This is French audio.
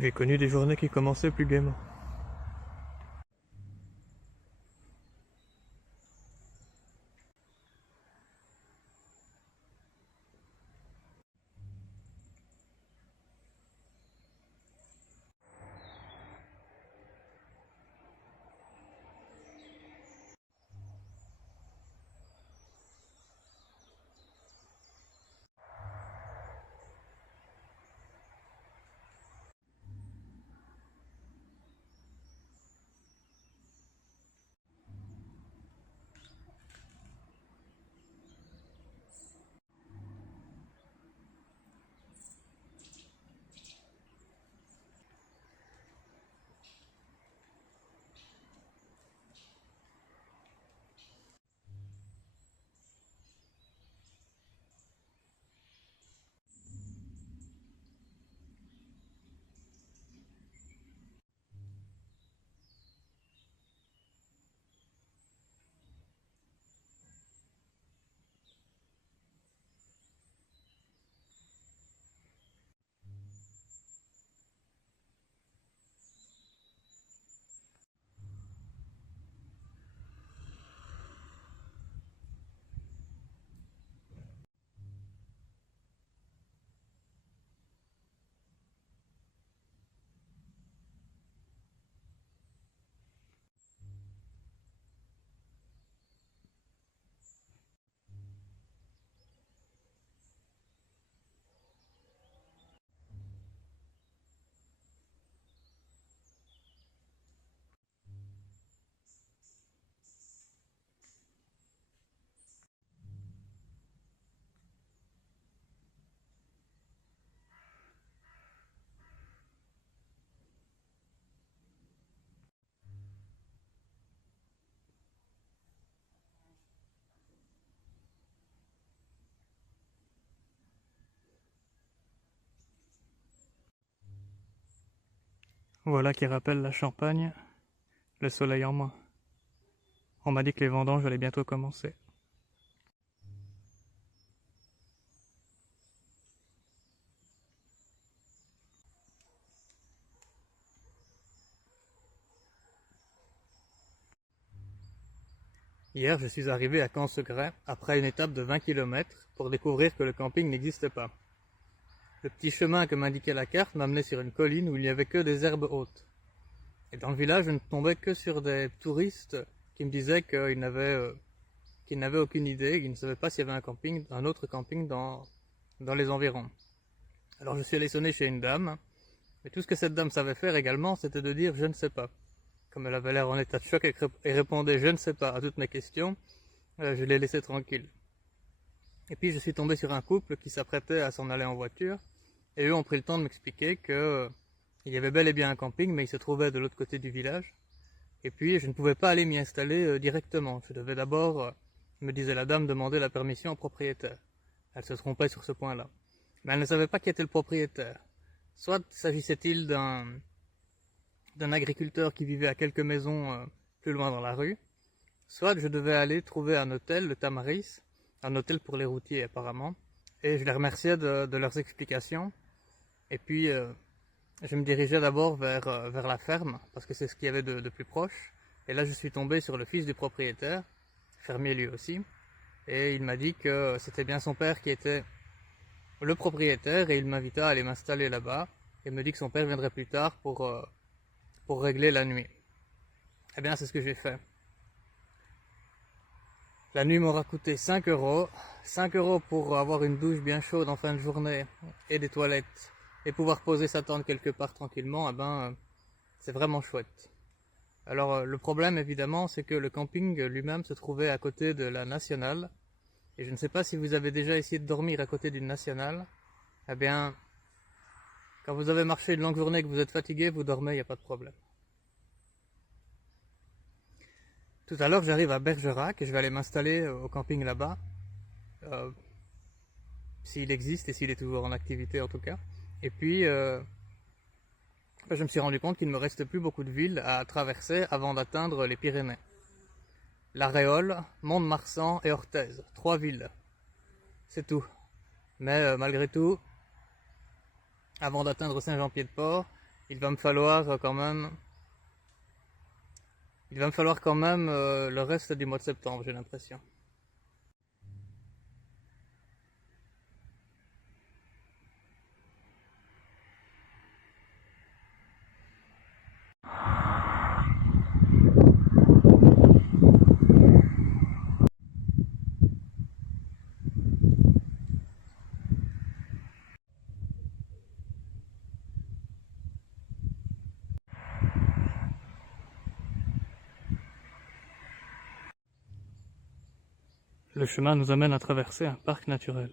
J'ai connu des journées qui commençaient plus gaiement. Voilà qui rappelle la Champagne, le soleil en main. On m'a dit que les vendanges allaient bientôt commencer. Hier, je suis arrivé à Caen-Segrais après une étape de 20 km pour découvrir que le camping n'existe pas. Le petit chemin que m'indiquait la carte m'amenait sur une colline où il n'y avait que des herbes hautes. Et dans le village, je ne tombais que sur des touristes qui me disaient qu'ils n'avaient aucune idée, qu'ils ne savaient pas s'il y avait un autre camping dans les environs. Alors je suis allé sonner chez une dame, mais tout ce que cette dame savait faire également, c'était de dire je ne sais pas. Comme elle avait l'air en état de choc et répondait je ne sais pas à toutes mes questions, je l'ai laissé tranquille. Et puis je suis tombé sur un couple qui s'apprêtait à s'en aller en voiture, et eux ont pris le temps de m'expliquer que il y avait bel et bien un camping, mais il se trouvait de l'autre côté du village. Et puis je ne pouvais pas aller m'y installer directement. Je devais d'abord, me disait la dame, demander la permission au propriétaire. Elle se trompait sur ce point-là. Mais elle ne savait pas qui était le propriétaire. Soit s'agissait-il d'un agriculteur qui vivait à quelques maisons plus loin dans la rue, soit je devais aller trouver un hôtel, le Tamaris, un hôtel pour les routiers apparemment, et je les remerciais de leurs explications. Et puis je me dirigeais d'abord vers la ferme, parce que c'est ce qu'il y avait de plus proche. Et là je suis tombé sur le fils du propriétaire, fermier lui aussi, et il m'a dit que c'était bien son père qui était le propriétaire, et il m'invita à aller m'installer là-bas, et me dit que son père viendrait plus tard pour régler la nuit. Eh bien c'est ce que j'ai fait. La nuit m'aura coûté 5 euros. 5 euros pour avoir une douche bien chaude en fin de journée et des toilettes et pouvoir poser sa tente quelque part tranquillement, eh ben, c'est vraiment chouette. Alors le problème évidemment, c'est que le camping lui-même se trouvait à côté de la nationale. Et je ne sais pas si vous avez déjà essayé de dormir à côté d'une nationale. Eh bien, quand vous avez marché une longue journée et que vous êtes fatigué, vous dormez, il n'y a pas de problème. Tout à l'heure, j'arrive à Bergerac et je vais aller m'installer au camping là-bas. Euh, S'il existe et s'il est toujours en activité en tout cas. Et puis, je me suis rendu compte qu'il ne me reste plus beaucoup de villes à traverser avant d'atteindre les Pyrénées. La Réole, Mont-de-Marsan et Orthez, 3 villes. C'est tout. Mais malgré tout, avant d'atteindre Saint-Jean-Pied-de-Port, il va me falloir quand même... Il va me falloir quand même le reste du mois de septembre, j'ai l'impression. Le chemin nous amène à traverser un parc naturel.